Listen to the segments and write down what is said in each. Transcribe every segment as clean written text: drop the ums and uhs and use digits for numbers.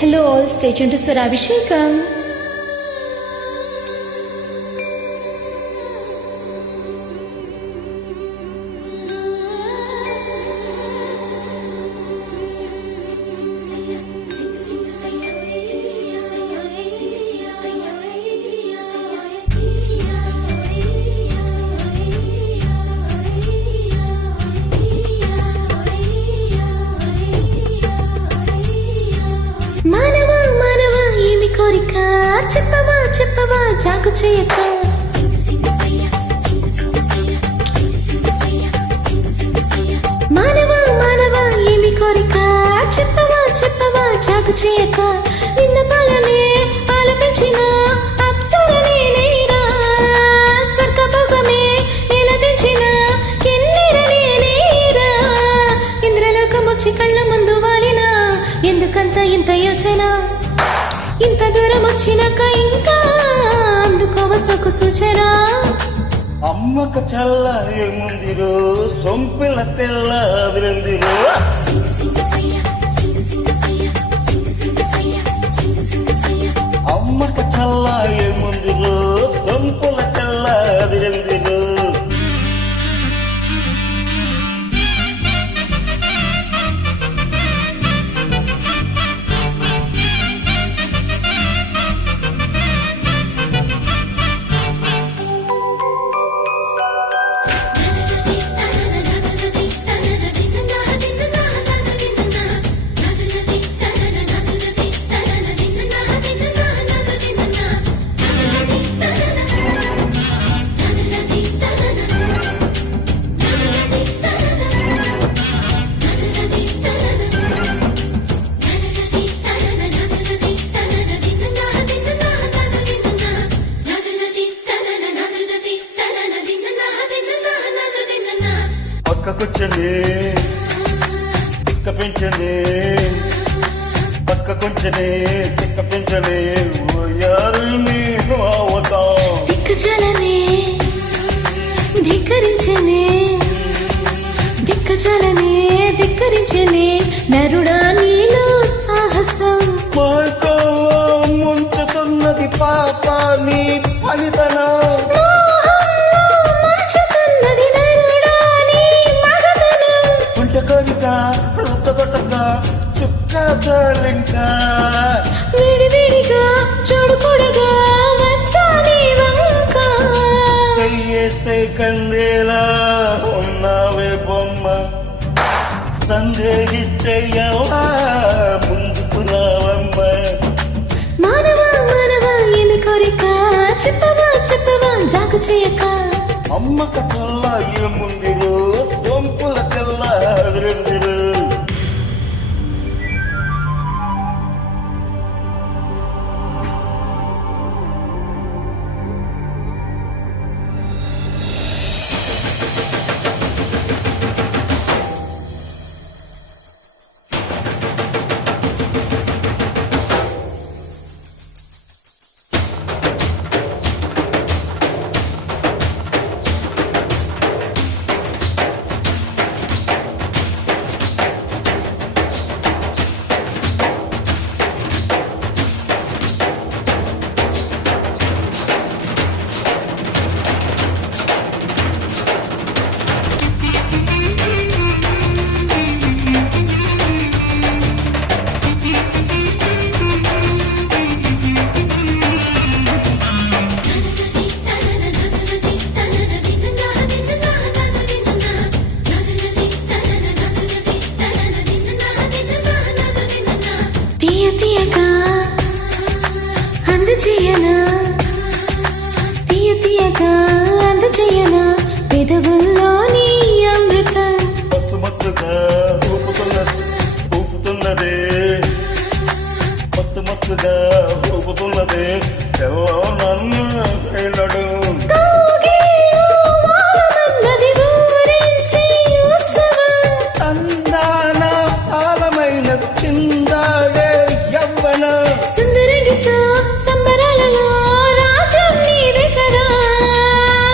Hello all, stay tuned to Swarabhishekam. చెప్పవా చెప్పవా జాగు చేయక మానవా మానవా ఏమి కోరిక చెప్పవా చెప్పవా జాగు చేయక నిన్న పాలనే ఆలపించిన అప్సరనే నేరా స్వర్గ భోగమే నిలదించిన కిన్నెరనే నేరా ఇంద్రలోకమొచ్చి కళ్ళ ముందు వాలిన ఎందుకంత ఇంత యోచన ఇంత దూరం వచ్చినాక ఇంకా అందుకోవసకు సూచన అమ్మకు చల్ల ఏముందిరో సొంపిల తెల్ల అదిరిందిరో అమ్మకు చల్ల ఏముందిరో సొంపుల తెల్ల అదిరిందిరో పక్కకొచ్చనే తిక్క పెంచనే పక్క కొంచనే తిక్క పెంచనే ఓయారు నేను అవతా దిక్కజలనే ధిక్కరించనే దిక్కజలనే ధిక్కరించనే నరుడా నీలో సాహసం మాతో ముంచుతున్నది పాప నీ ఫలితనం కవిగా రుతగొట్టగా చుక్కలింకా విడివిడిగా చూడుకొడగా వచ్చాని వంక కయ్యేస్తే కందేలా ఉన్నావే బొమ్మ సందేహిస్తే ఎలా ముందుకు రావమ్మ మానవా మానవా ఏమి కోరిక చెప్పవా చెప్పవా జాగు చేయక అమ్మక చల్ల ఏముందిరో సొంపుల తెల్ల అదిరిందిరో తీయగా అందజేయనా తీయ తీయగా అందజేయనా పెదవుల్లోని అమృతం మత్తు మత్తుగా ఊపుతున్నదే మత్తు మత్తుగా ఊపుతున్నదే ఎవరో నన్ను వెళ్ళడు అందాన ఆలమైన చిందాడే యవ్వన సుందరుడితో సంబరాలలో రాజ్యం నీదే కదా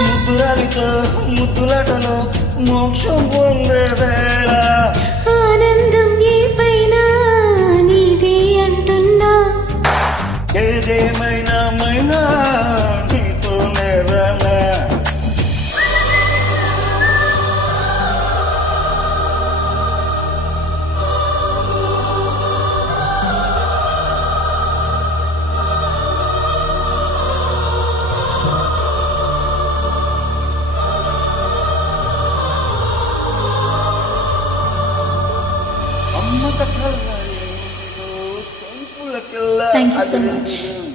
ముద్దురాలితో ముద్దులాటలో మోక్షం పొందేదేలా ఆనందం ఏ పైన నీదే అంటున్నా ఒక చల్లటి సొంపులకెల్లా Thank you so Adirindi much. నువ్వు.